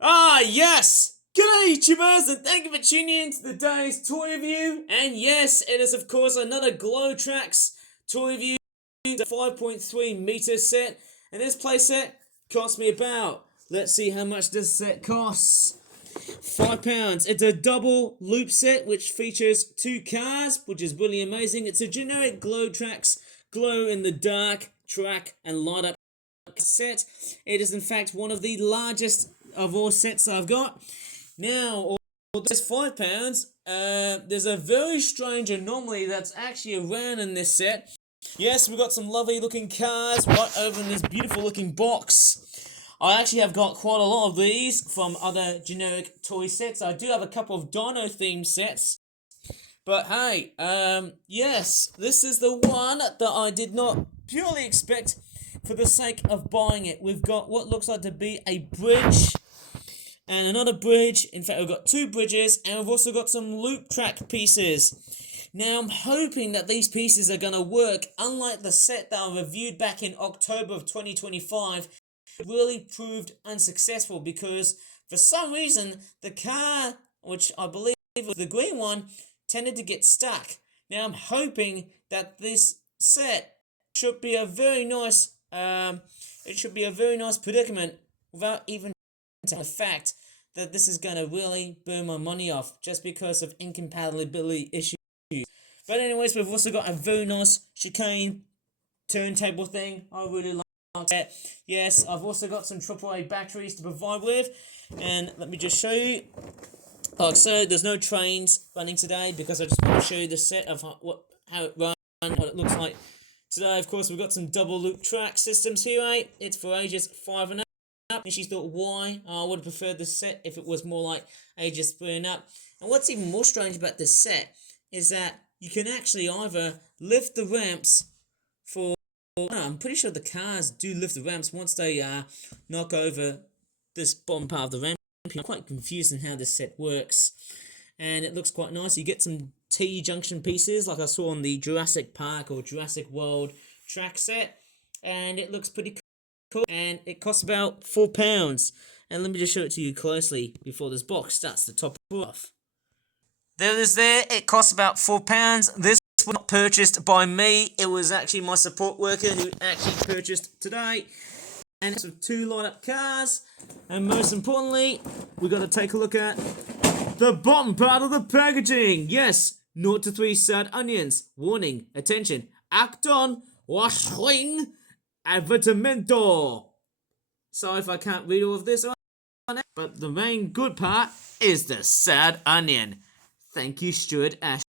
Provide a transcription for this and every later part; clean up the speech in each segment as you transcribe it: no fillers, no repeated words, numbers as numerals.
Ah, yes! G'day, YouTubers, and thank you for tuning in to today's toy review. And yes, it is, of course, another Glowtrax toy review. The 5.3 meter set. And this playset cost me about, let's see how much this set costs. £5. It's a double loop set which features two cars, which is really amazing. It's a generic Glowtrax glow in the dark track and light up set. It is in fact one of the largest of all sets I've got. Now, although it's £5, there's a very strange anomaly that's actually around in this set. Yes, we've got some lovely looking cars right over in this beautiful looking box. I actually have got quite a lot of these from other generic toy sets. I do have a couple of dino themed sets. But hey, yes, this is the one that I did not purely expect for the sake of buying it. We've got what looks like to be a bridge and another bridge. In fact, we've got two bridges, and we've also got some loop track pieces. Now, I'm hoping that these pieces are going to work, unlike the set that I reviewed back in October of 2025. It really proved unsuccessful because, for some reason, the car, which I believe was the green one, tended to get stuck. Now, I'm hoping that this set should be a very nice, predicament without even the fact that this is going to really burn my money off just because of incompatibility issues. But anyways, we've also got a very nice chicane turntable thing. I really like that. Yes, I've also got some AAA batteries to provide with, and let me just show you. Like so, there's no trains running today because I just want to show you the set of how it runs, what it looks like. Today, of course, we've got some double loop track systems here, It's for ages 5 and up. And she thought, why? I would have preferred this set if it was more like ages 3 and up. And what's even more strange about this set is that you can actually either lift the ramps for... I'm pretty sure the cars do lift the ramps once they knock over this bottom part of the ramp. I'm quite confused in how this set works. And it looks quite nice. You get some T-junction pieces like I saw on the Jurassic Park or Jurassic World track set. And it looks pretty cool. And it costs about £4. And let me just show it to you closely before this box starts to top off. There it is there. It costs about £4. This was not purchased by me. It was actually my support worker who actually purchased today. And it's with two light-up cars. And most importantly, we've got to take a look at the bottom part of the packaging. Yes, 0 to 3 sad onions. Warning, attention, Acton washing advertimento. Sorry if I can't read all of this, but the main good part is the sad onion. Thank you, Stuart Ashton.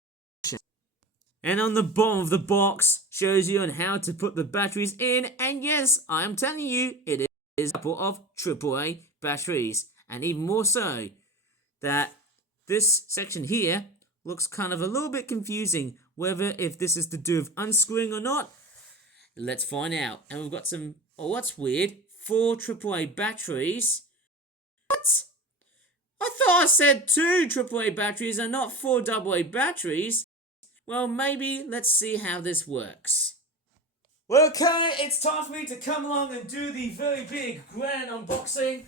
And on the bottom of the box shows you on how to put the batteries in. And yes, I am telling you, it is a couple of AAA batteries. And even more so, that this section here looks kind of a little bit confusing. Whether if this is to do with unscrewing or not, let's find out. And we've got some, oh, what's weird, 4 AAA batteries. What? I thought I said 2 AAA batteries and not 4 AA batteries. Well, maybe let's see how this works. Well, okay, it's time for me to come along and do the very big grand unboxing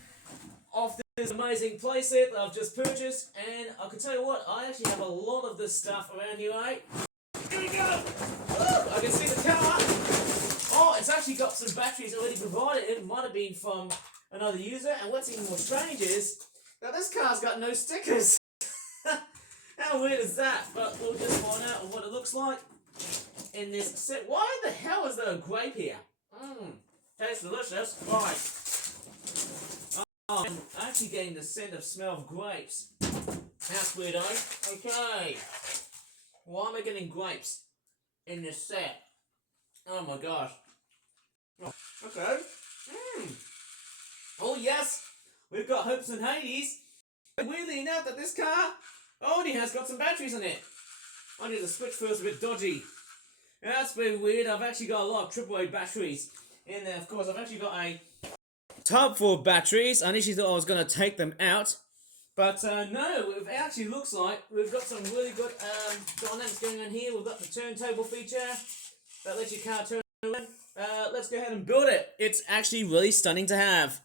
of this amazing playset that I've just purchased. And I can tell you what, I actually have a lot of this stuff around here, Here we go! Woo! I can see the car. Oh, it's actually got some batteries already provided. It might have been from another user. And what's even more strange is that this car's got no stickers. How weird is that? But we'll just find out what it looks like in this set. Why the hell is there a grape here? Tastes delicious. Right. Oh, I'm actually getting the scent of smell of grapes. That's weirdo. Okay. Why am I getting grapes in this set? Oh my gosh. Oh, okay. Oh yes, we've got Hopes and Hades. Weirdly enough, that this car already has got some batteries in it. I need the switch feels a bit dodgy. Yeah, that's very weird. I've actually got a lot of AAA batteries in there. Of course, I've actually got a tub full of batteries. I initially thought I was going to take them out. But no, it actually looks like we've got some really good dynamics going on here. We've got the turntable feature that lets your car turn around. Let's go ahead and build it. It's actually really stunning to have.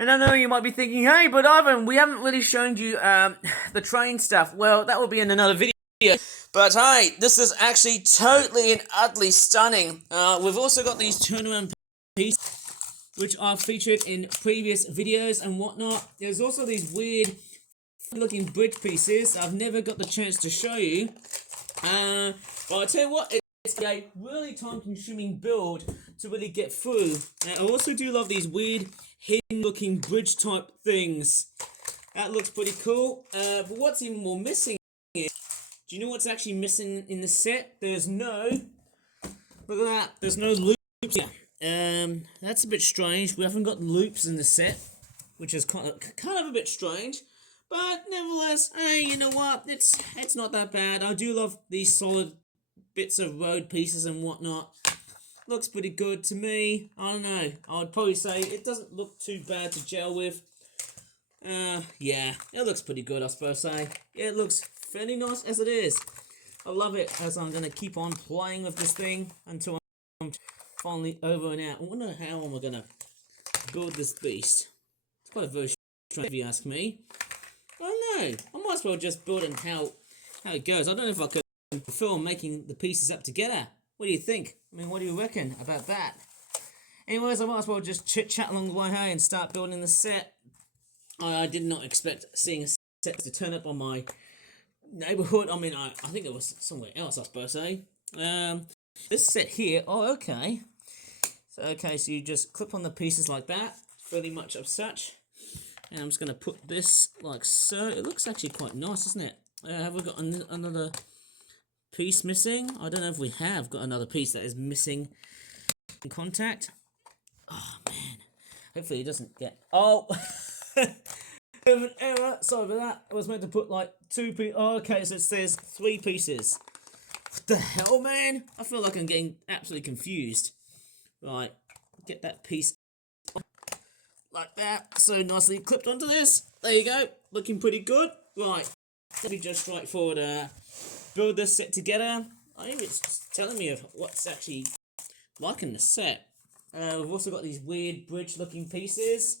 And I know you might be thinking, hey, but Ivan, we haven't really shown you the train stuff. Well, that will be in another video. But hey, this is actually totally and utterly stunning. We've also got these turnaround pieces, which I've featured in previous videos and whatnot. There's also these weird looking bridge pieces I've never got the chance to show you. But I'll tell you what, it's a really time-consuming build to really get through. I also do love these weird hidden-looking bridge-type things. That looks pretty cool. But what's even more missing is, do you know what's actually missing in the set? There's no, look at that, there's no loops here. That's a bit strange. We haven't got loops in the set, which is kind of a bit strange. But nevertheless, hey, you know what? It's not that bad. I do love these solid bits of road pieces and whatnot. Looks pretty good to me. I don't know. I would probably say it doesn't look too bad to gel with. Yeah, it looks pretty good, I suppose. Say it looks fairly nice as it is. I love it, as I'm gonna keep on playing with this thing until I'm finally over and out. I wonder how I'm gonna build this beast. It's quite a very strange if you ask me. I don't know. I might as well just build it how it goes. I don't know if I could film making the pieces up together. What do you think? I mean, what do you reckon about that? Anyways, I might as well just chit-chat along the way, hey, and start building the set. I did not expect seeing a set to turn up on my neighborhood. I mean, I think it was somewhere else, I suppose, this set here, oh, okay. So you just clip on the pieces like that, fairly much of such. And I'm just going to put this like so. It looks actually quite nice, isn't it? Have we got another piece missing? I don't know if we have got another piece that is missing in contact. Oh, man. Hopefully it doesn't get... Oh! Bit of an error. Sorry about that. I was meant to put like 2 pieces. Oh, okay, so it says 3 pieces. What the hell, man? I feel like I'm getting absolutely confused. Right. Get that piece like that, so nicely clipped onto this. There you go, looking pretty good. Right, let me just straightforward build this set together. I think it's telling me of what's actually like in the set. We've also got these weird bridge looking pieces.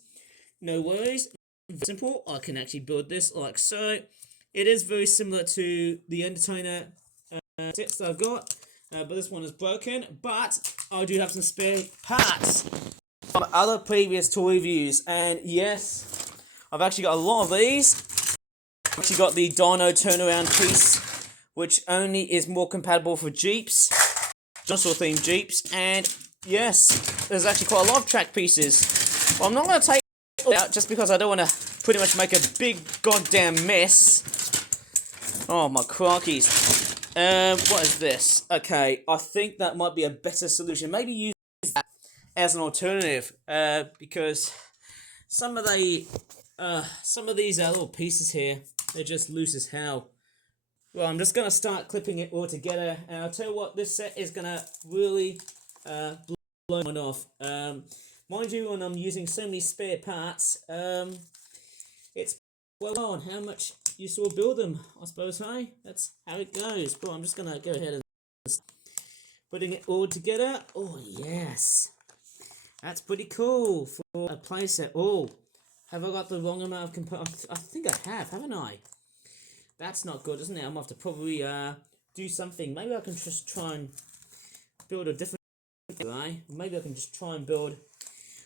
No worries, simple. I can actually build this like so. It is very similar to the Entertainer sets that I've got, but this one is broken. But I do have some spare parts from other previous toy reviews, and yes, I've actually got a lot of these. I've actually got the Dino turnaround piece, which only is more compatible for Jeeps, dinosaur themed Jeeps, and yes, there's actually quite a lot of track pieces. Well, I'm not going to take it out just because I don't want to pretty much make a big goddamn mess. Oh my crockies. What is this? Okay, I think that might be a better solution. Maybe use that as an alternative, because some of these little pieces here, they're just loose as hell. Well, I'm just gonna start clipping it all together, and I'll tell you what, this set is gonna really blow mine off. Mind you, when I'm using so many spare parts, it's well on how much you still build them, I suppose. Hey, that's how it goes. But I'm just gonna go ahead and putting it all together. Oh yes. That's pretty cool for a playset. Oh, have I got the wrong amount of components? I think I have, haven't I? That's not good, isn't it? I'm going to have to probably do something. Maybe I can just try and build a different way. Maybe I can just try and build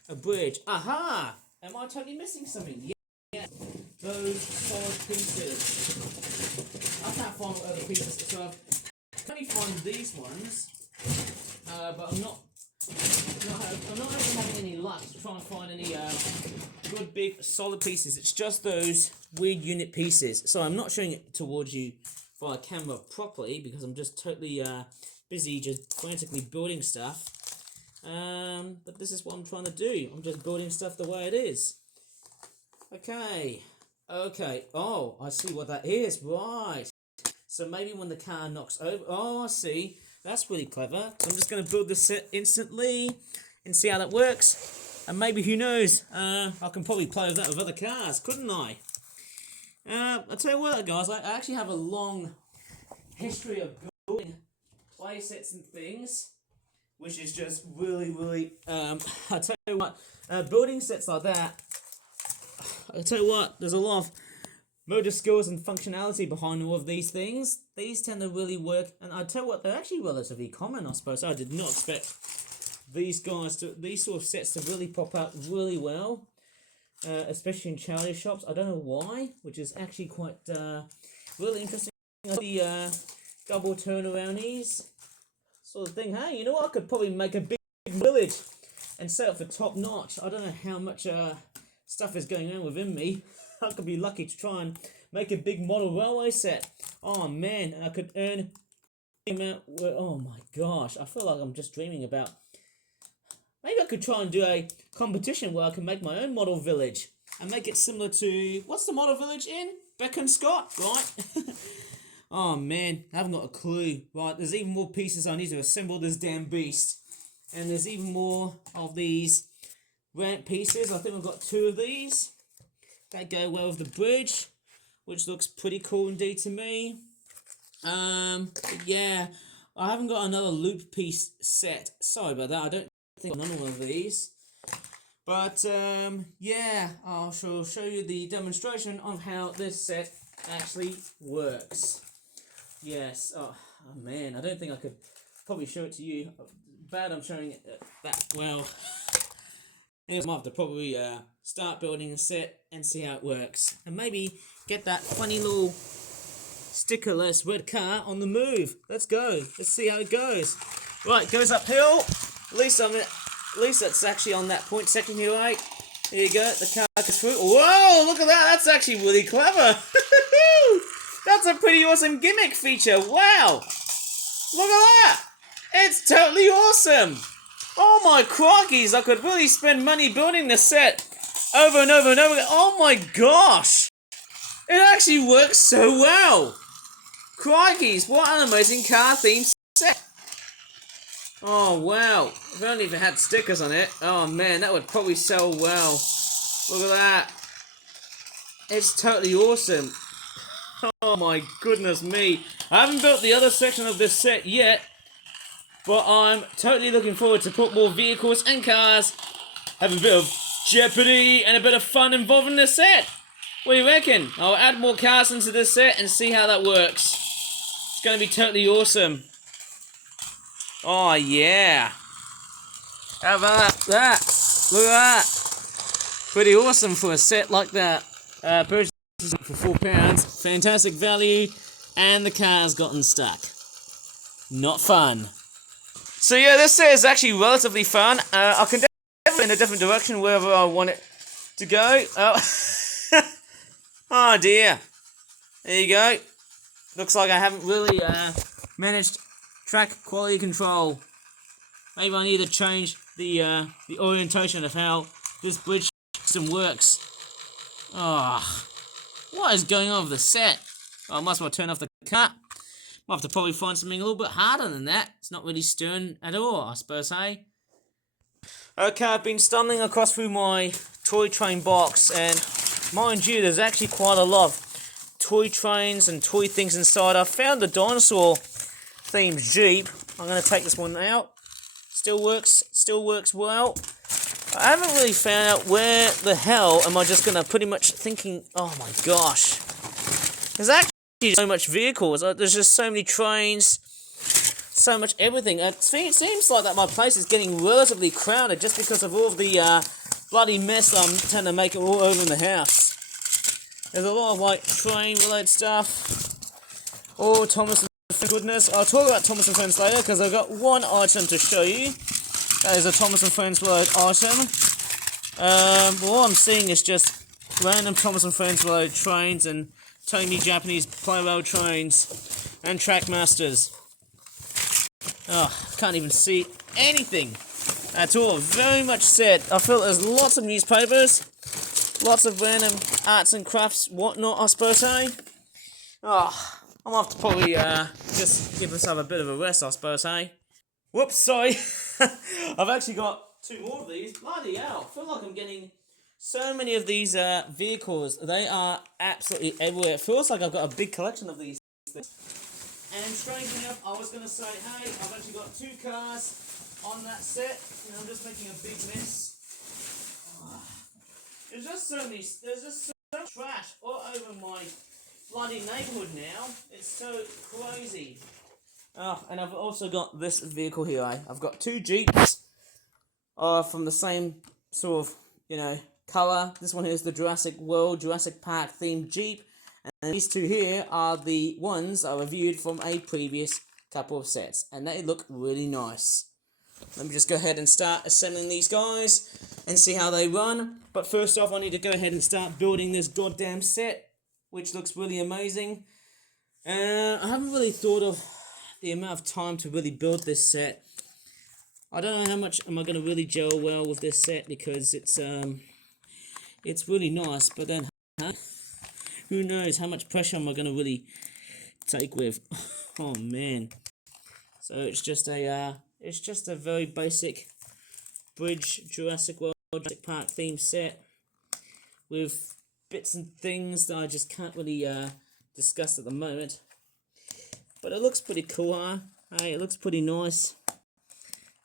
a bridge. Aha! Am I totally missing something? Yeah. Those solid pieces. I can't find other pieces, so I can only find these ones. But I'm not even having any luck to try and find any good big solid pieces. It's just those weird unit pieces. So I'm not showing it towards you via camera properly because I'm just totally busy just frantically building stuff. But this is what I'm trying to do. I'm just building stuff the way it is. Okay. Oh, I see what that is. Right. So maybe when the car knocks over. Oh, I see. That's really clever. So I'm just going to build this set instantly and see how that works. And maybe, who knows, I can probably play with that with other cars, couldn't I? I'll tell you what, guys, I actually have a long history of building play sets and things, which is just really, I'll tell you what, building sets like that I'll tell you what, there's a lot of motor skills and functionality behind all of these things. These tend to really work, and I tell you what, they're actually relatively common, I suppose. I did not expect these sort of sets to really pop out really well, especially in charity shops. I don't know why, which is actually quite really interesting. The double turnaroundies sort of thing. Hey, you know what? I could probably make a big village and set up for top notch. I don't know how much stuff is going on within me. I could be lucky to try and make a big model railway set. Oh man, and I could earn the amount. Oh my gosh, I feel like I'm just dreaming about. Maybe I could try and do a competition where I can make my own model village and make it similar to, what's the model village in? Beaconscot, right? Oh man, I haven't got a clue. Right, there's even more pieces I need to assemble this damn beast. And there's even more of these ramp pieces. I think I've got 2 of these that go well with the bridge, which looks pretty cool indeed to me. Yeah, I haven't got another loop piece set. Sorry about that. I don't think I've got none of these. But yeah, I shall show you the demonstration of how this set actually works. Yes. Oh man, I don't think I could probably show it to you. Bad I'm showing it that well. Anyways, I might have to probably start building a set and see how it works. And maybe get that funny little stickerless red car on the move. Let's go. Let's see how it goes. Right, goes uphill. At least it's actually on that point section here, right? Here you go. The car goes through. Whoa, look at that. That's actually really clever. That's a pretty awesome gimmick feature. Wow. Look at that. It's totally awesome. Oh my crikeys, I could really spend money building this set over and over and over again. Oh my gosh. It actually works so well. Crikeys, what an amazing car themed set. Oh wow. If only if it had stickers on it. Oh man, that would probably sell well. Look at that. It's totally awesome. Oh my goodness me. I haven't built the other section of this set yet, but I'm totally looking forward to put more vehicles and cars, have a bit of jeopardy and a bit of fun involving this set. What do you reckon? I'll add more cars into this set and see how that works. It's going to be totally awesome. Oh yeah. How about that? Look at that. Pretty awesome for a set like that. Purchased for £4. Fantastic value. And the car's gotten stuck. Not fun. So yeah, this set is actually relatively fun. I can definitely in a different direction wherever I want it to go. Oh dear. There you go. Looks like I haven't really managed track quality control. Maybe I need to change the orientation of how this bridge system works. Oh, what is going on with the set? Oh, I must well turn off the cut. I'll have to probably find something a little bit harder than that. It's not really stern at all, I suppose, hey? Okay, I've been stumbling across through my toy train box, and mind you, there's actually quite a lot of toy trains and toy things inside. I found the dinosaur themed Jeep. I'm going to take this one out. Still works well. I haven't really found out where the hell am I just going to pretty much thinking, oh my gosh. There's actually so much vehicles. There's just so many trains, so much everything. It seems like that my place is getting relatively crowded just because of all of the bloody mess I'm trying to make all over in the house. There's a lot of like train related stuff. Oh, Thomas and goodness. I'll talk about Thomas and Friends later because I've got one item to show you. That is a Thomas and Friends related item. All I'm seeing is just random Thomas and Friends related trains and Tony Japanese play rail trains and Trackmasters. Oh, I can't even see anything at all. Very much sad. I feel there's lots of newspapers, lots of random arts and crafts, whatnot, I suppose, eh? Oh, I'm gonna have to probably just give myself a bit of a rest, I suppose, eh? Whoops, sorry. I've actually got 2 more of these. Bloody hell, I feel like I'm getting so many of these vehicles. They are absolutely everywhere. It feels like I've got a big collection of these things. And strangely enough, I was going to say, hey, I've actually got 2 cars on that set, and I'm just making a big mess. There's just so much trash all over my bloody neighborhood now. It's so crazy. Oh, and I've also got this vehicle here. I've got two Jeeps from the same sort of, color. This one here is the Jurassic World, Jurassic Park themed Jeep. And these two here are the ones I reviewed from a previous couple of sets. And they look really nice. Let me just go ahead and start assembling these guys and see how they run. But first off, I need to go ahead and start building this goddamn set, which looks really amazing. I haven't really thought of the amount of time to really build this set. I don't know how much am I going to really gel well with this set, because it's really nice, but then who knows how much pressure am I going to really take with. Oh man. So it's just a very basic bridge Jurassic World, Jurassic Park theme set with bits and things that I just can't really discuss at the moment. But it looks pretty cool, huh? Hey, it looks pretty nice.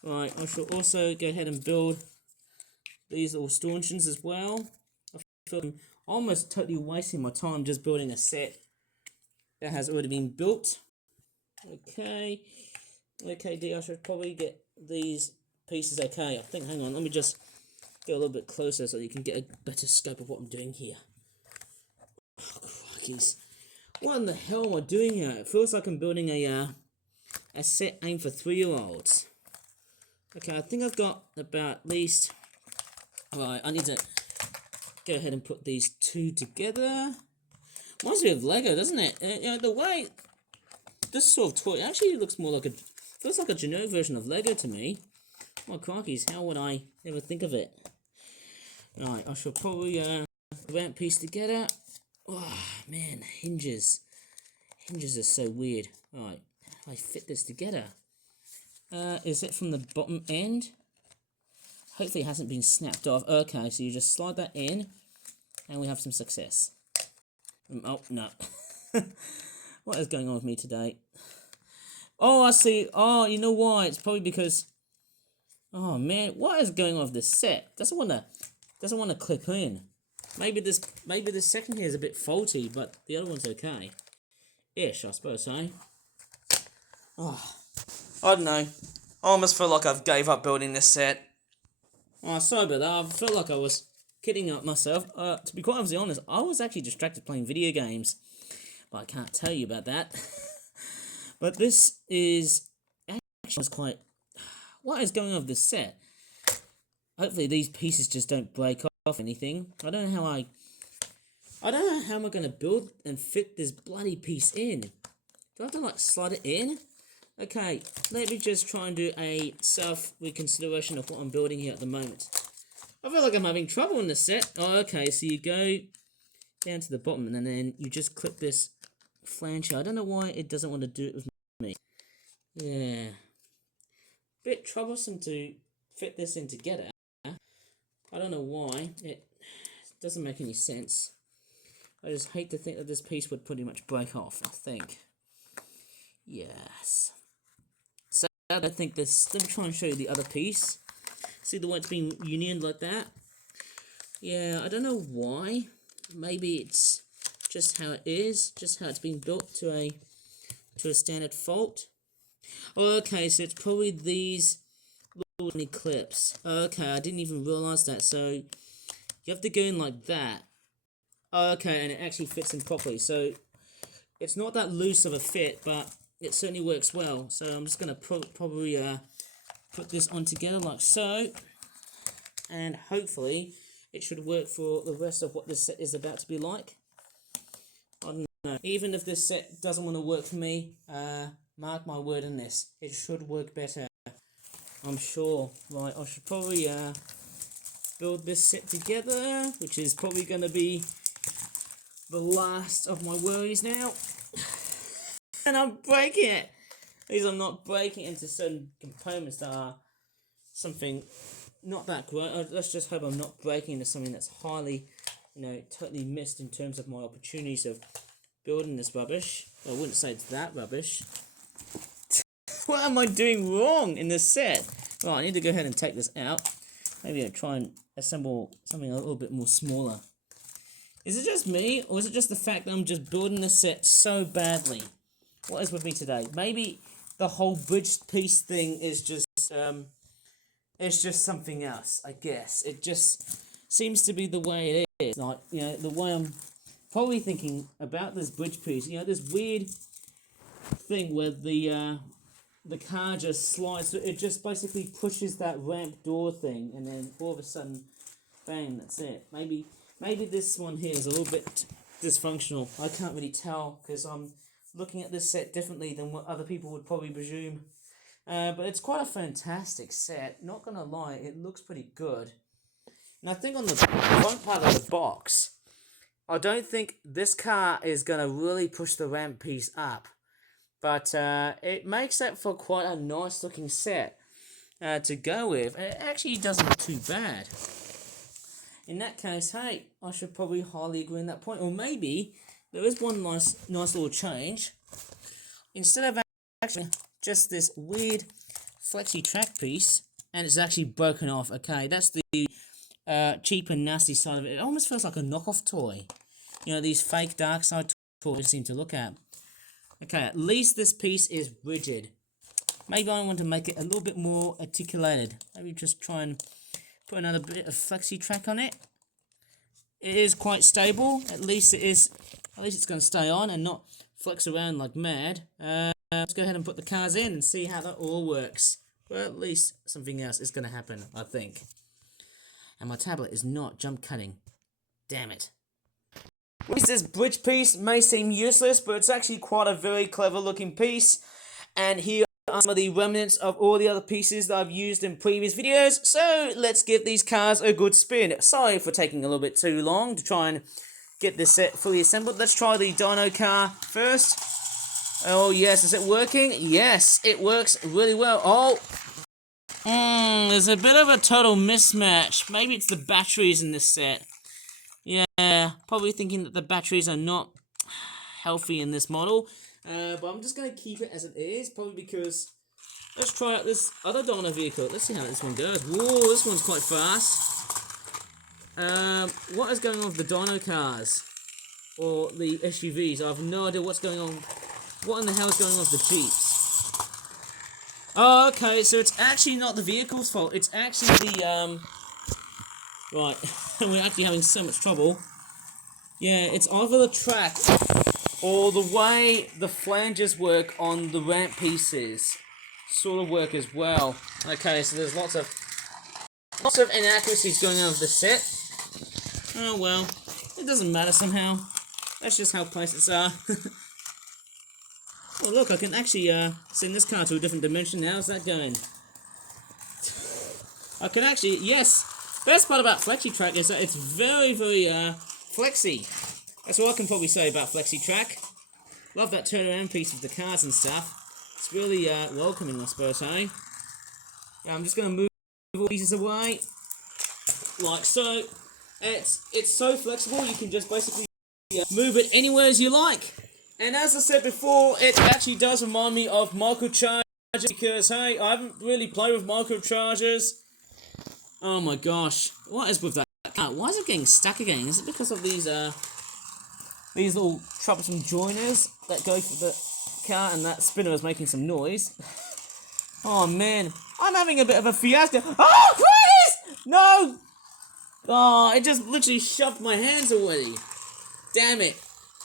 Right, I shall also go ahead and build these little stanchions as well. I feel I'm almost totally wasting my time just building a set that has already been built. Okay, D, I should probably get these pieces okay. I think, hang on, let me just get a little bit closer so you can get a better scope of what I'm doing here. Oh, crikey's. What in the hell am I doing here? It feels like I'm building a set aimed for 3-year-olds. Okay, I think I've got about at least... Right, I need to go ahead and put these two together. Reminds me of Lego, doesn't it? The way this sort of toy actually looks more like feels like a generic version of Lego to me. Oh, crikey's, how would I ever think of it? Right, I shall probably ramp piece together. Oh, man, hinges. Hinges are so weird. Right, how do I fit this together? Is it from the bottom end? Hopefully it hasn't been snapped off. Okay, so you just slide that in, and we have some success. Oh, no. What is going on with me today? Oh, I see. Oh, you know why? It's probably because... Oh, man, what is going on with this set? Doesn't want to clip in. Maybe this second here is a bit faulty, but the other one's okay. Ish, I suppose, eh? Oh, I don't know. I almost feel like I've gave up building this set. Oh, sorry about that. I felt like I was kidding up myself. To be quite honest, I was actually distracted playing video games. But I can't tell you about that. But this is actually quite... What is going on with this set? Hopefully these pieces just don't break off anything. I don't know how am I going to build and fit this bloody piece in. Do I have to like slide it in? Okay, let me just try and do a self-reconsideration of what I'm building here at the moment. I feel like I'm having trouble in this set. Oh, okay, so you go down to the bottom and then you just clip this flange here. I don't know why it doesn't want to do it with me. Yeah. Bit troublesome to fit this in together. I don't know why. It doesn't make any sense. I just hate to think that this piece would pretty much break off, I think. Yes. So I think this... Let me try and show you the other piece. See the way it's been unioned like that? Yeah, I don't know why. Maybe it's just how it is. Just how it's been built to a standard fault. Okay, so it's probably these little clips. Okay, I didn't even realise that. So you have to go in like that. Okay, and it actually fits in properly. So it's not that loose of a fit, but it certainly works well. So I'm just going to probably put this on together like so. And hopefully it should work for the rest of what this set is about to be like. I don't know. Even if this set doesn't want to work for me, mark my word on this. It should work better. I'm sure. Right, I should probably build this set together, which is probably going to be the last of my worries now. And I'm breaking it! At least I'm not breaking it into certain components that are something not that great. Let's just hope I'm not breaking into something that's highly, totally missed in terms of my opportunities of building this rubbish. Well, I wouldn't say it's that rubbish. What am I doing wrong in this set? Right, I need to go ahead and take this out. Maybe I'll try and assemble something a little bit more smaller. Is it just me, or is it just the fact that I'm just building this set so badly? What is with me today? Maybe the whole bridge piece thing is just it's just something else, I guess. It just seems to be the way it is. Like, you know, the way I'm probably thinking about this bridge piece, you know, this weird thing where the car just slides, it just basically pushes that ramp door thing, and then all of a sudden, bang, that's it. Maybe this one here is a little bit dysfunctional. I can't really tell, because I'm looking at this set differently than what other people would probably presume. But it's quite a fantastic set, not gonna lie, it looks pretty good. And I think on the front part of the box, I don't think this car is gonna really push the ramp piece up. But it makes that for quite a nice looking set to go with. It actually doesn't look too bad. In that case, hey, I should probably highly agree on that point. Or maybe there is one nice little change. Instead of actually just this weird flexi track piece, and it's actually broken off. Okay, that's the cheap and nasty side of it. It almost feels like a knockoff toy. You know, these fake dark side toys seem to look at. Okay, at least this piece is rigid. Maybe I want to make it a little bit more articulated. Maybe just try and put another bit of flexi track on it. It is quite stable. At least it is. At least it's going to stay on and not flex around like mad. Let's go ahead and put the cars in and see how that all works. Well, at least something else is going to happen, I think. And my tablet is not jump cutting. Damn it. This bridge piece may seem useless, but it's actually quite a very clever looking piece. And here are some of the remnants of all the other pieces that I've used in previous videos. So let's give these cars a good spin. Sorry for taking a little bit too long to try and get this set fully assembled. Let's try the Dino car first. Oh yes, is it working? Yes, it works really well. Oh, there's a bit of a total mismatch. Maybe it's the batteries in this set. Yeah, probably thinking that the batteries are not healthy in this model. But I'm just going to keep it as it is, probably because... Let's try out this other Dino vehicle. Let's see how this one goes. Whoa, this one's quite fast. What is going on with the Dino cars? Or the SUVs? I have no idea what's going on. What in the hell is going on with the Jeeps? Oh, okay, so it's actually not the vehicle's fault. It's actually the, Right, we're actually having so much trouble. Yeah, it's either the track or the way the flanges work on the ramp pieces sort of work as well. Okay, so there's lots of inaccuracies going on with the set. Oh well, it doesn't matter somehow. That's just how places are. Oh look, I can actually send this car to a different dimension now. How's that going? I can actually, yes. Best part about FlexiTrack is that it's very, very flexy. That's all I can probably say about FlexiTrack. Love that turnaround piece with the cars and stuff. It's really welcoming, I suppose, eh? I'm just going to move all pieces away, like so. It's so flexible, you can just basically move it anywhere as you like. And as I said before, it actually does remind me of microchargers, because, hey, I haven't really played with microchargers. Oh my gosh, what is with that car? Why is it getting stuck again? Is it because of these little troublesome joiners that go for the car, and that spinner is making some noise? Oh man, I'm having a bit of a fiasco. Oh, please! No! Oh, it just literally shoved my hands already. Damn it.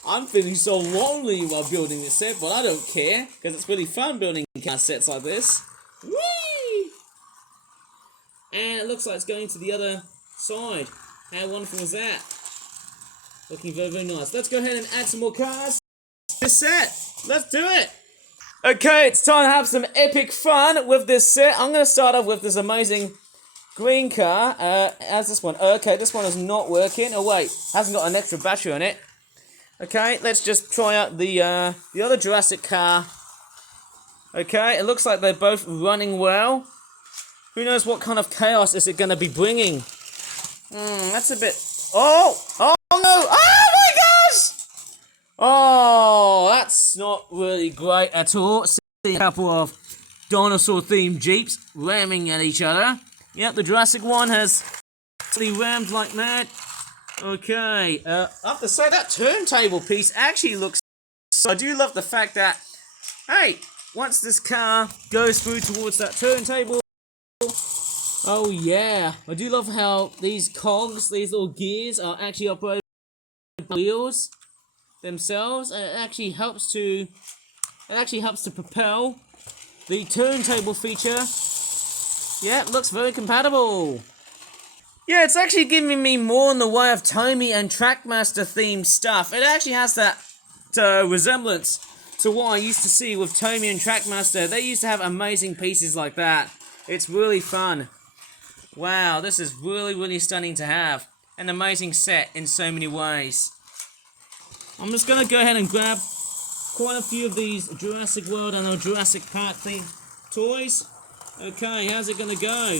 I'm feeling so lonely while building this set, but I don't care, because it's really fun building car sets like this. Whee! And it looks like it's going to the other side. How wonderful is that? Looking very, very nice. Let's go ahead and add some more cars to this set. Let's do it. Okay, it's time to have some epic fun with this set. I'm going to start off with this amazing green car. How's this one? Okay, this one is not working. Oh wait, hasn't got an extra battery on it. Okay, let's just try out the other Jurassic car. Okay, it looks like they're both running well. Who knows what kind of chaos is it going to be bringing? That's a bit... Oh no! Oh my gosh! Oh, that's not really great at all. See a couple of dinosaur-themed Jeeps ramming at each other. Yep, the Jurassic one has rammed like that. Okay, I have to say that turntable piece actually looks. I do love the fact that, hey, once this car goes through towards that turntable, oh yeah, I do love how these cogs, these little gears, are actually operated by wheels themselves, and it actually helps to propel the turntable feature. Yeah, it looks very compatible. Yeah, it's actually giving me more in the way of Tomy and Trackmaster themed stuff. It actually has that resemblance to what I used to see with Tomy and Trackmaster. They used to have amazing pieces like that. It's really fun. Wow, this is really, really stunning to have. An amazing set in so many ways. I'm just going to go ahead and grab quite a few of these Jurassic World and Jurassic Park themed toys. Okay, how's it going to go?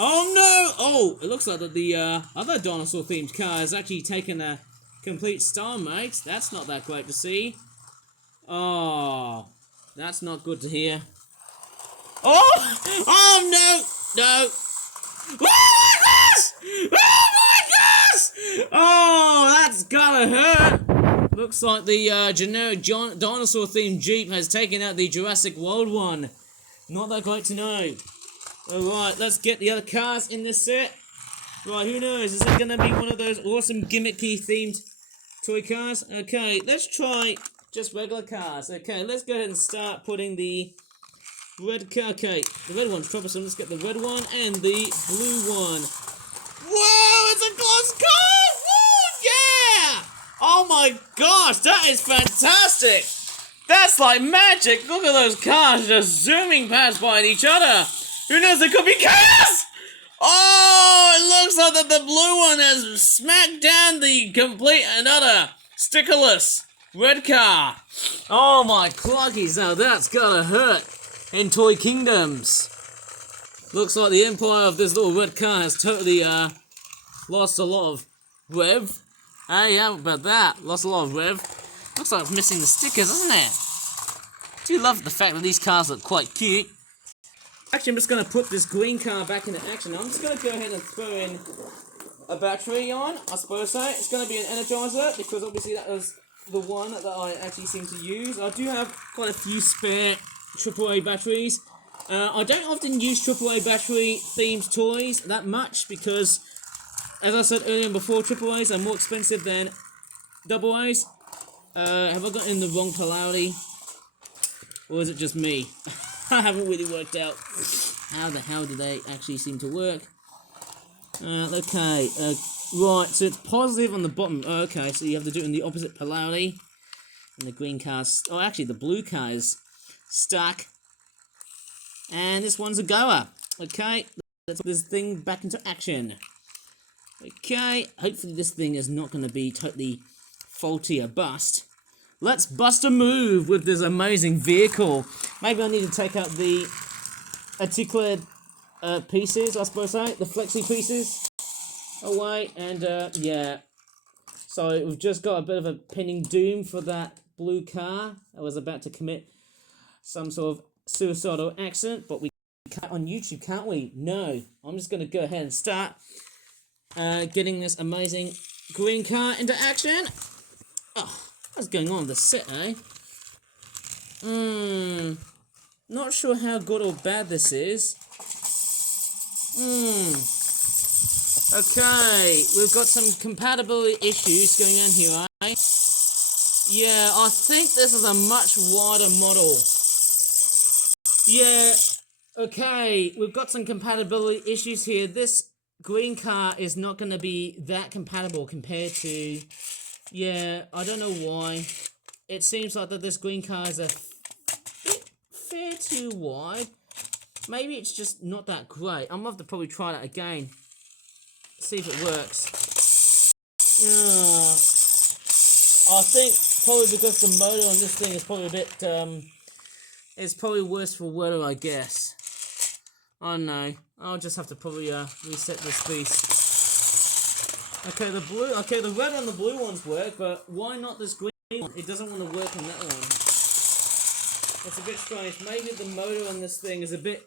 Oh no! Oh, it looks like that the other dinosaur themed car has actually taken a complete stalemate. That's not that great to see. Oh, that's not good to hear. Oh! Oh no! No! Oh my gosh! Oh my gosh! Oh, that's gotta hurt! Looks like the generic dinosaur themed Jeep has taken out the Jurassic World one. Not that great to know. Alright, let's get the other cars in this set. Right, who knows? Is it going to be one of those awesome gimmicky themed toy cars? Okay, let's try just regular cars. Okay, let's go ahead and start putting the red car. Okay, the red one's troublesome. Let's get the red one and the blue one. Whoa, it's a glass car! Woo, yeah! Oh my gosh, that is fantastic! That's like magic! Look at those cars just zooming past by each other! Who knows, there could be chaos! Oh, it looks like that the blue one has smacked down the complete and utter stickerless red car. Oh my clockies, now that's gotta hurt in Toy Kingdoms. Looks like the empire of this little red car has totally lost a lot of rev. Hey, how about that? Lost a lot of rev. Looks like it's missing the stickers, doesn't it? I do love the fact that these cars look quite cute. Actually, I'm just going to put this green car back into action. I'm just going to go ahead and throw in a battery on, I suppose so. It's going to be an Energizer, because obviously that was the one that I actually seem to use. I do have quite a few spare AAA batteries. I don't often use AAA battery themed toys that much, because, as I said earlier before, AAAs are more expensive than AA's. Have I got in the wrong polarity? Or is it just me? I haven't really worked out how the hell do they actually seem to work. Okay, right, so it's positive on the bottom. Okay, so you have to do it in the opposite polarity. And the green car's, oh actually the blue car is stuck. And this one's a goer. Okay, let's put this thing back into action. Okay, hopefully this thing is not going to be totally faulty or bust. Let's bust a move with this amazing vehicle. Maybe I need to take out the articulated pieces, I suppose so, the flexi pieces away, and yeah. So we've just got a bit of a pinning doom for that blue car. I was about to commit some sort of suicidal accident, but we can't on YouTube, can't we? No. I'm just going to go ahead and start getting this amazing green car into action. Oh. What's going on with the set, eh? Not sure how good or bad this is. Okay, we've got some compatibility issues going on here, eh? Yeah, I think this is a much wider model. Yeah, okay, we've got some compatibility issues here. This green car is not going to be that compatible compared to... Yeah, I don't know why. It seems like that this green car is a bit fair too wide. Maybe it's just not that great. I'm going to have to probably try that again. See if it works. I think probably because the motor on this thing is probably a bit, it's probably worse for weather, I guess. I don't know. I'll just have to probably reset this piece. Okay, the red and the blue ones work, but why not this green one? It doesn't want to work on that one. It's a bit strange. Maybe the motor on this thing is a bit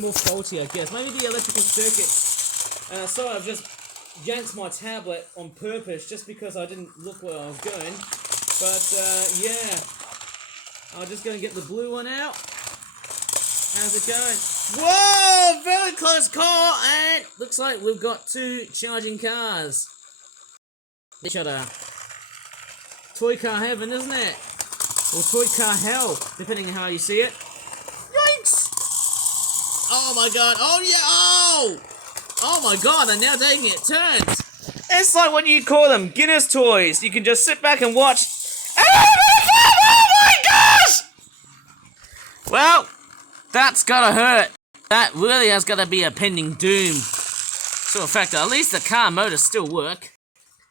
more faulty, I guess. Maybe the electrical circuit Sorry, I've just yanked my tablet on purpose just because I didn't look where I was going. But, yeah. I'm just going to get the blue one out. How's it going? Whoa! Very close call, and looks like we've got 2 charging cars. Each other. Toy car heaven, isn't it? Or toy car hell, depending on how you see it. Yikes! Oh my god, oh yeah, oh! Oh my god, I'm now taking it turns. It's like what you call them, Guinness toys. You can just sit back and watch. Oh my gosh! Well, that's gotta hurt. That really has gotta be a pending doom. So in fact, at least the car motors still work.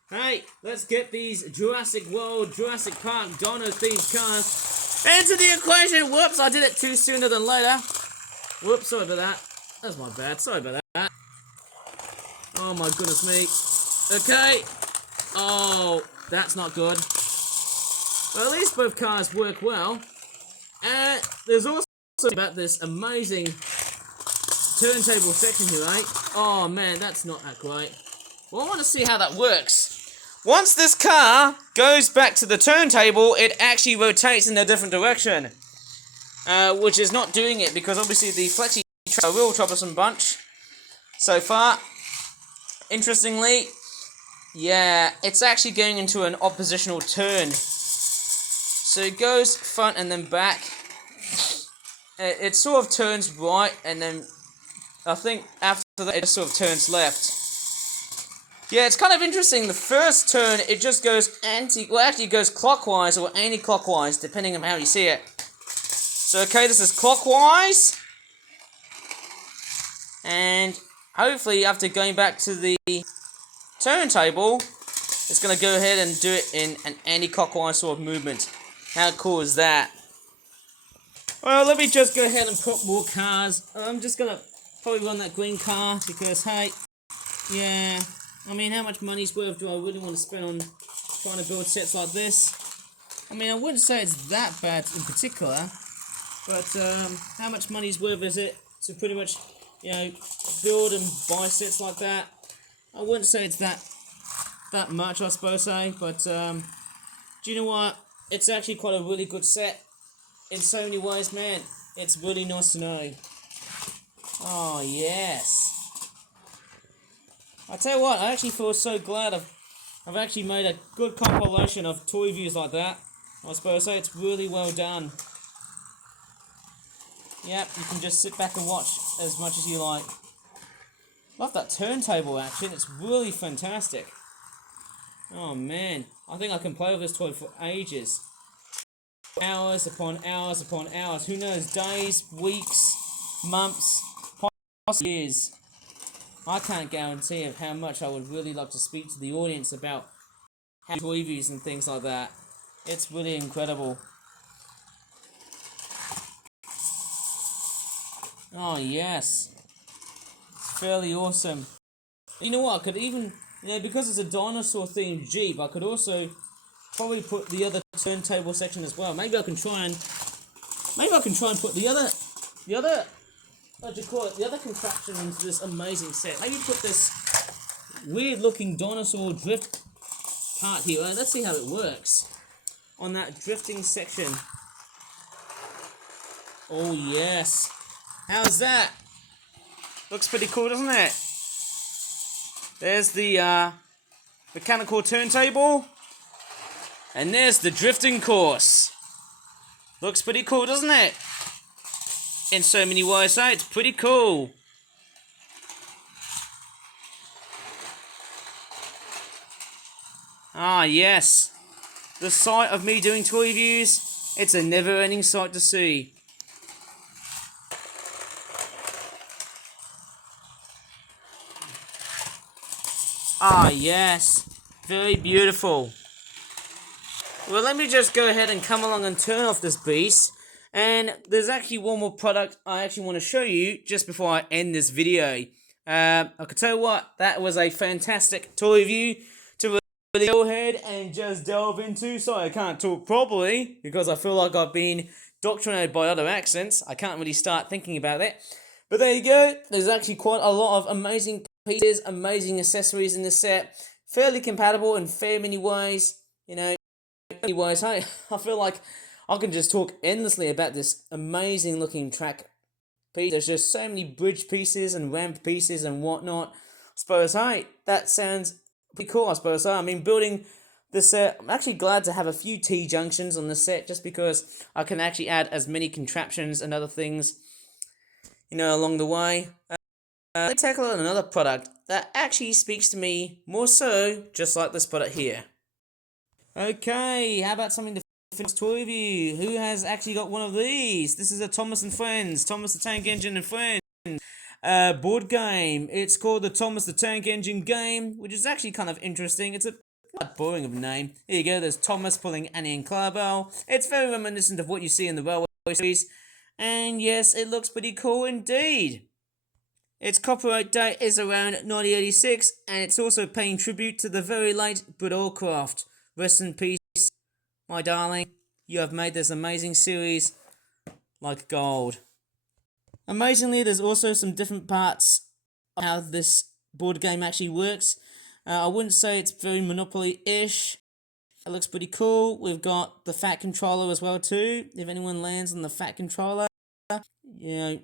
Hey, let's get these Jurassic World, Jurassic Park, Dino themed cars into the equation. Whoops, I did it too sooner than later. Whoops, sorry about that. That's my bad, sorry about that. Oh my goodness me. Okay. Oh, that's not good. Well, at least both cars work well. And there's also about this amazing turntable section here, right? Oh man, that's not that great. Well, I want to see how that works. Once this car goes back to the turntable, it actually rotates in a different direction. Which is not doing it because obviously the flexi are a real troublesome bunch so far. Interestingly, yeah, it's actually going into an oppositional turn. So it goes front and then back. It sort of turns right and then I think after that it sort of turns left. Yeah, it's kind of interesting. The first turn, it just goes actually it goes clockwise or anti-clockwise, depending on how you see it. So, okay, this is clockwise. And hopefully, after going back to the turntable, it's going to go ahead and do it in an anti-clockwise sort of movement. How cool is that? Well, let me just go ahead and put more cars. I'm just going to probably run that green car because, hey, yeah... I mean, how much money's worth do I really want to spend on trying to build sets like this? I mean, I wouldn't say it's that bad in particular, but how much money's worth is it to pretty much, you know, build and buy sets like that? I wouldn't say it's that much, I suppose, but do you know what? It's actually quite a really good set in so many ways, man. It's really nice to know. Oh, yes. I tell you what, I actually feel so glad I've actually made a good compilation of toy reviews like that. I suppose so. It's really well done. Yep, you can just sit back and watch as much as you like. Love that turntable action. It's really fantastic. Oh man, I think I can play with this toy for ages. Hours upon hours upon hours. Who knows? Days, weeks, months, possibly years. I can't guarantee of how much I would really love to speak to the audience about how toy reviews and things like that. It's really incredible. Oh yes, it's fairly awesome. You know what? I could even, you know, because it's a dinosaur themed Jeep, I could also probably put the other turntable section as well. Maybe I can try and put the other. What do you call it? The other contraption into this amazing set. Maybe put this weird looking dinosaur drift part here. Let's see how it works on that drifting section. Oh yes. How's that? Looks pretty cool, doesn't it? There's the mechanical turntable. And there's the drifting course. Looks pretty cool, doesn't it? In so many ways, so it's pretty cool. Ah, yes. The sight of me doing toy reviews, it's a never-ending sight to see. Ah, yes. Very beautiful. Well, let me just go ahead and come along and turn off this beast. And there's actually one more product I actually want to show you just before I end this video. I can tell you what, that was a fantastic toy review to really go ahead and just delve into. Sorry, I can't talk properly because I feel like I've been indoctrinated by other accents. I can't really start thinking about it. But there you go. There's actually quite a lot of amazing pieces, amazing accessories in this set, fairly compatible in fair many ways. You know, anyways, hey, I feel like I can just talk endlessly about this amazing looking track piece. There's just so many bridge pieces and ramp pieces and whatnot. I suppose, hey, that sounds pretty cool, I suppose. I mean, building this set, I'm actually glad to have a few T-junctions on the set just because I can actually add as many contraptions and other things, you know, along the way. Let's take a look at another product that actually speaks to me more so, just like this product here. Okay, how about something to finish toy review? Who has actually got one of these? This is a Thomas and Friends, Thomas the Tank Engine and Friends board game. It's called the Thomas the Tank Engine game, which is actually kind of interesting. It's a quite boring of a name. Here you go, there's Thomas pulling Annie and Clarabelle. It's very reminiscent of what you see in the Railway series. And yes, it looks pretty cool indeed. Its copyright date is around 1986, and it's also paying tribute to the very late Britt Allcroft. Rest in peace, my darling. You have made this amazing series like gold. Amazingly, there's also some different parts of how this board game actually works. I wouldn't say it's very Monopoly-ish. It looks pretty cool. We've got the Fat Controller as well too. If anyone lands on the Fat Controller, you know,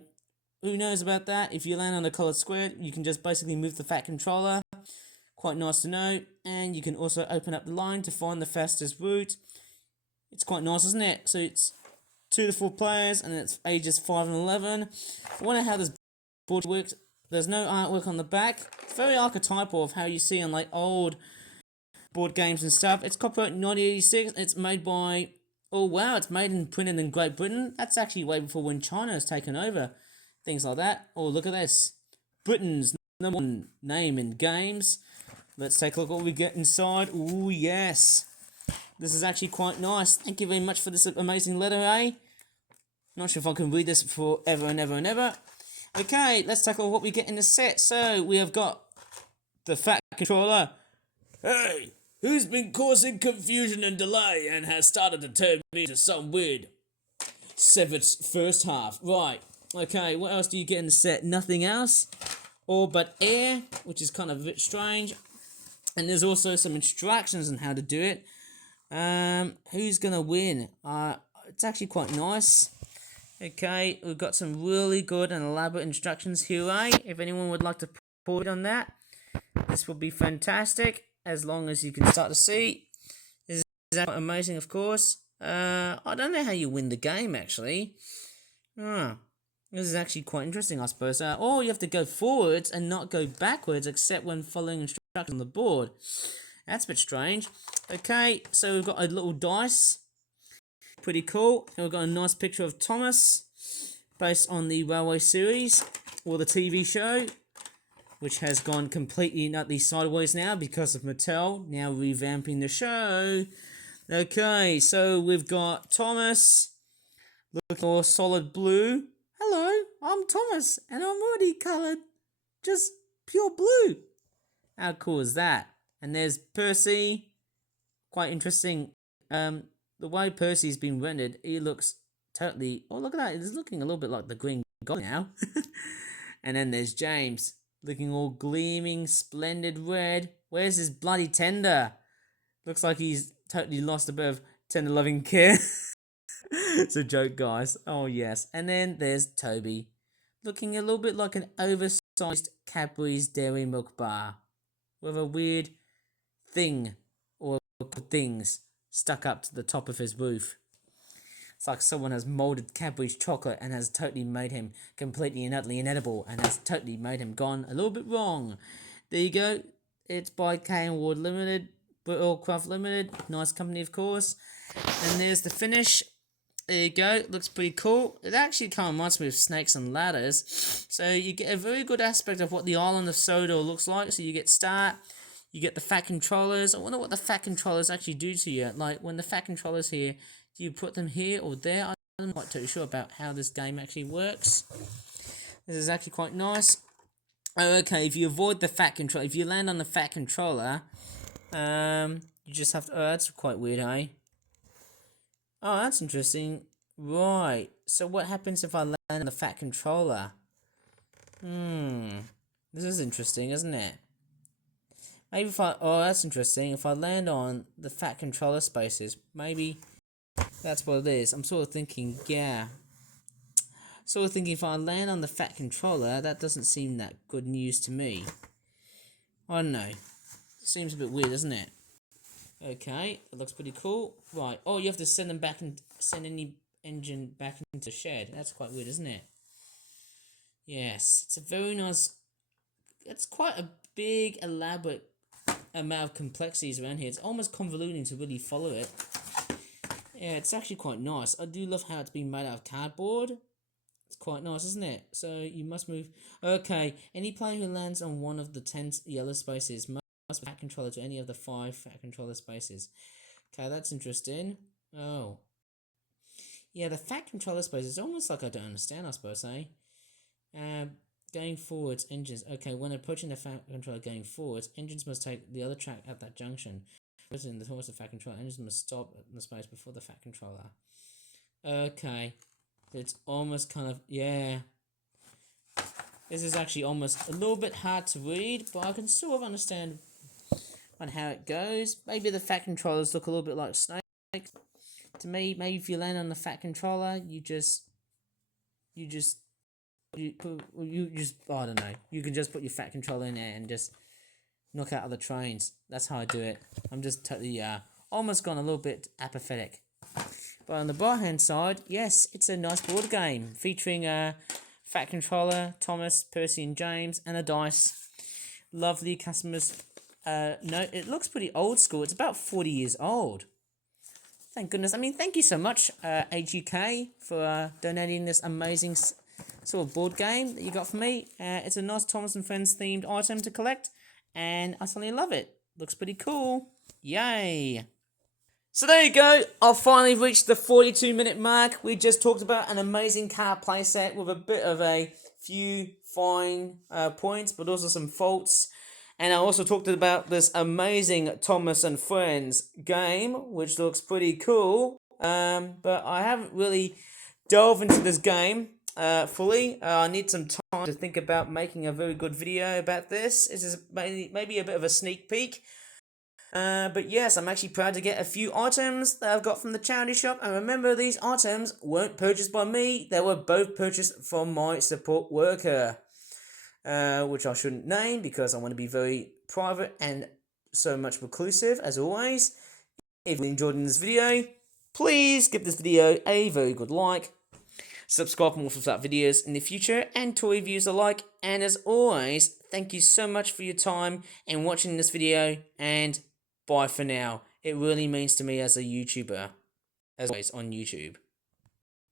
who knows about that? If you land on a colored square, you can just basically move the Fat Controller. Quite nice to know. And you can also open up the line to find the fastest route. It's quite nice, isn't it? So it's 2 to 4 players, and it's ages 5 and 11. I wonder how this board works. There's no artwork on the back. It's very archetypal of how you see on like old board games and stuff. It's copyright 1986. It's made by... Oh wow, it's made and printed in Great Britain. That's actually way before when China has taken over. Things like that. Oh, look at this. Britain's #1 name in games. Let's take a look at what we get inside. Ooh, yes. This is actually quite nice. Thank you very much for this amazing letter, eh? Not sure if I can read this forever and ever and ever. Okay, let's take a look at what we get in the set. So, we have got the Fat Controller. Hey, who's been causing confusion and delay and has started to turn me into some weird Severed's first half? Right. Okay, what else do you get in the set? Nothing else. All but air, which is kind of a bit strange. And there's also some instructions on how to do it. Who's gonna win? It's actually quite nice. Okay, we've got some really good and elaborate instructions here, eh? If anyone would like to report on that, this will be fantastic. As long as you can start to see. This is amazing, of course. I don't know how you win the game, actually. This is actually quite interesting, I suppose. Or you have to go forwards and not go backwards, except when following instructions on the board. That's a bit strange. Okay, so we've got a little dice. Pretty cool. And we've got a nice picture of Thomas, based on the Railway series, or the TV show, which has gone completely and utterly sideways now because of Mattel now revamping the show. Okay, so we've got Thomas, looking for solid blue. Hello, I'm Thomas, and I'm already coloured just pure blue. How cool is that? And there's Percy. Quite interesting. The way Percy's been rendered, he looks totally... Oh, look at that. He's looking a little bit like the Green Goblin now. And then there's James, looking all gleaming, splendid red. Where's his bloody tender? Looks like he's totally lost a bit of tender loving care. It's a joke, guys. Oh, yes. And then there's Toby, looking a little bit like an oversized Cadbury's Dairy Milk bar, with a weird thing, or things, stuck up to the top of his roof. It's like someone has moulded Cadbury's chocolate and has totally made him completely and utterly inedible, and has totally made him gone a little bit wrong. There you go. It's by K & Ward Limited, Britt Allcroft Limited. Nice company, of course. And there's the finish. There you go. It looks pretty cool. It actually kind of reminds me of Snakes and Ladders. So you get a very good aspect of what the Island of Sodor looks like. So you get start, you get the Fat Controllers. I wonder what the Fat Controllers actually do to you. Like, when the Fat Controllers here, do you put them here or there? I'm not quite too sure about how this game actually works. This is actually quite nice. Oh, okay, if you avoid the Fat Controller, if you land on the Fat Controller, you just have to... Oh, that's quite weird, eh? Oh, that's interesting. Right. So what happens if I land on the Fat Controller? This is interesting, isn't it? Maybe if I... Oh, that's interesting. If I land on the fat controller spaces, maybe that's what it is. I'm sort of thinking, yeah. Sort of thinking if I land on the fat controller, that doesn't seem that good news to me. I don't know. Seems a bit weird, doesn't it? Okay, it looks pretty cool. Right. Oh, you have to send them back and send any engine back into the shed. That's quite weird, isn't it? Yes, it's a very nice... It's quite a big, elaborate amount of complexities around here. It's almost convoluting to really follow it. Yeah, it's actually quite nice. I do love how it's been made out of cardboard. It's quite nice, isn't it? So you must move... Okay, any player who lands on one of the 10 yellow spaces must fat controller to any of the 5 fat controller spaces. Okay, that's interesting. Oh. Yeah, the fat controller space is almost like I don't understand, I suppose, eh? Going forwards, engines. Okay, when approaching the fat controller going forwards, engines must take the other track at that junction. In the towards the fat controller, engines must stop at the space before the fat controller. Okay. It's almost kind of... Yeah. This is actually almost a little bit hard to read, but I can sort of understand on how it goes. Maybe the fat controllers look a little bit like snakes. To me, maybe if you land on the fat controller, you just I don't know. You can just put your fat controller in there and just knock out other trains. That's how I do it. I'm just totally almost gone a little bit apathetic. But on the right hand side, yes, it's a nice board game featuring a fat controller, Thomas, Percy, and James, and a dice. Lovely customers. No, it looks pretty old school. It's about 40 years old. Thank goodness. I mean, thank you so much, AGK, for donating this amazing sort of board game that you got for me. It's a nice Thomas and Friends themed item to collect, and I suddenly love it. Looks pretty cool. Yay! So there you go. I've finally reached the 42-minute mark. We just talked about an amazing car playset with a bit of a few fine points, but also some faults. And I also talked about this amazing Thomas and Friends game, which looks pretty cool. But I haven't really delved into this game fully. I need some time to think about making a very good video about this. This is maybe a bit of a sneak peek. But yes, I'm actually proud to get a few items that I've got from the charity shop. And remember, these items weren't purchased by me. They were both purchased from my support worker. Which I shouldn't name because I want to be very private and so much reclusive as always. If you enjoyed this video, please give this video a very good like. Subscribe for more for that videos in the future and toy reviews alike. And as always, thank you so much for your time and watching this video, and bye for now. It really means to me as a YouTuber, as always on YouTube.